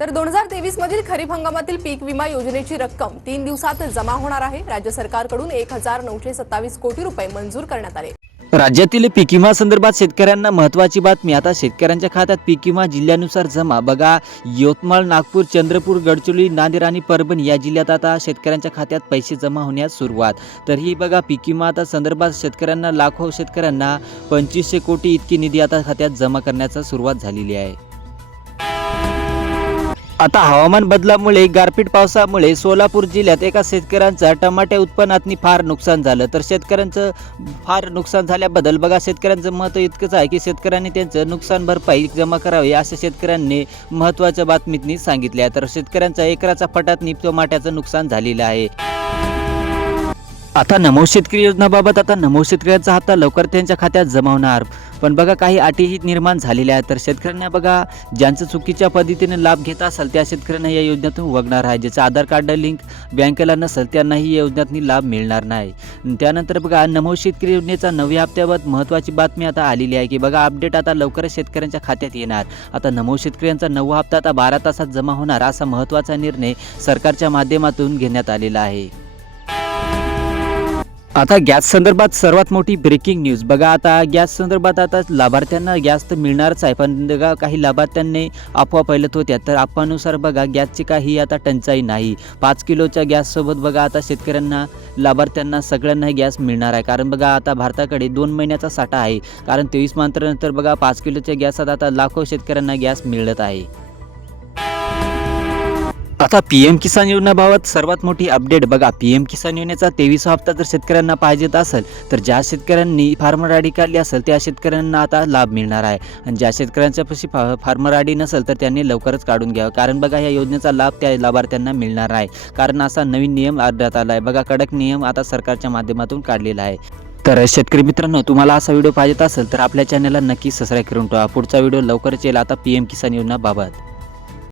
तर 2023 मधील खरीप हंगामातील पीक विमा योजनेची रक्कम 3 दिवसात जमा होणार आहे। राज्य सरकारकडून 1927 कोटी रुपये मंजूर करण्यात आले। राज्यातील पीक विमा संदर्भात शेतकऱ्यांना महत्त्वाची बातमी। आता शेतकऱ्यांच्या खात्यात पीक विमा जिल्ह्यानुसार जमा। बघा, यवतमाळ, नागपूर, चंद्रपूर, गडचिरोली, नांदेड आणि परभणी या जिल्ह्यात आता शेतकऱ्यांच्या खात्यात पैसे जमा होण्यास सुरुवात। तर ही बघा, पीक विमा आता संदर्भात शेतकऱ्यांना लाखो शेतकऱ्यांना 2500 कोटी इतकी निधी आता खात्यात जमा करण्याचा सुरुवात झालेली आहे। आता हवामान बदलामुळे गारपीट पावसामुळे सोलापूर जिल्ह्यात एका शेतकऱ्यांचा टमाटे उत्पन्नात फार नुकसान झालं। तर शेतकऱ्यांचं फार नुकसान झाल्याबद्दल बघा, शेतकऱ्यांचं मत इतकंच आहे की शेतकऱ्यांनी त्यांचं नुकसान भरपाई जमा करावी असं शेतकऱ्यांनी महत्त्वाच्या बातमीतनी सांगितले आहे। तर शेतकऱ्यांचा एकराचा फटातनी टमाट्याचं नुकसान झालेलं आहे। आता नमो शेतकरी योजनाबाबत आता नमो शेतकऱ्यांचा हप्ता लवकर त्यांच्या खात्यात जमा होणार। पण बघा, काही अटीही निर्माण झालेल्या आहेत। तर शेतकऱ्यांना बघा, ज्यांचं चुकीच्या पद्धतीने लाभ घेत असेल त्या शेतकऱ्यांना या योजनेतून वगणार आहे। ज्याचं आधार कार्ड लिंक बँकेला नसेल त्यांनाही या योजनेतून लाभ मिळणार नाही। त्यानंतर बघा, नमो शेतकरी योजनेचा नव्या हप्त्याबाबत महत्त्वाची बातमी आता आलेली आहे की बघा, अपडेट आता लवकरच शेतकऱ्यांच्या खात्यात येणार। आता नमो शेतकऱ्यांचा नवा हप्ता आता 12 तासात जमा होणार असा महत्त्वाचा निर्णय सरकारच्या माध्यमातून घेण्यात आलेला आहे। आता गॅस संदर्भात सर्वात मोठी ब्रेकिंग न्यूज। बघा, आता गॅस संदर्भात आता लाभार्थ्यांना गॅस तर मिळणारच आहे, पण बघा, काही लाभार्थ्यांनी अफवा फैलत होत्या। तर अफवानुसार बघा, गॅसची काही आता टंचाई नाही। 5 किलोच्या गॅससोबत बघा, आता शेतकऱ्यांना लाभार्थ्यांना सगळ्यांना गॅस मिळणार आहे। कारण बघा, आता भारताकडे 2 महिन्याचा साठा आहे। कारण 23 मार्चनंतर बघा, 5 किलोच्या गॅसात आता लाखो शेतकऱ्यांना गॅस मिळत आहे। आता पीएम किसान योजनेबाबत सर्वात मोठी अपडेट। बघा, पीएम किसान योजनेचा 23वा हप्ता जर शेतकऱ्यांना पाहिजेत असेल तर ज्या शेतकऱ्यांनी फार्मर आयडी काढली असेल त्या शेतकऱ्यांना आता लाभ मिळणार आहे। आणि ज्या शेतकऱ्यांच्यापाशी फार्मर आयडी नसेल तर त्यांनी लवकरच काढून घ्यावं। कारण बघा, या योजनेचा लाभ त्या लाभार्थ्यांना मिळणार आहे। कारण असा नवीन नियम आढळण्यात आला आहे। बघा, कडक नियम आता सरकारच्या माध्यमातून काढलेला आहे। तर शेतकरी मित्रांनो, तुम्हाला असा व्हिडिओ पाहिजे असेल तर आपल्या चॅनलला नक्की सबस्क्राईब करून ठेवा। पुढचा व्हिडिओ लवकरच येईल आता पीएम किसान योजनेबाबत।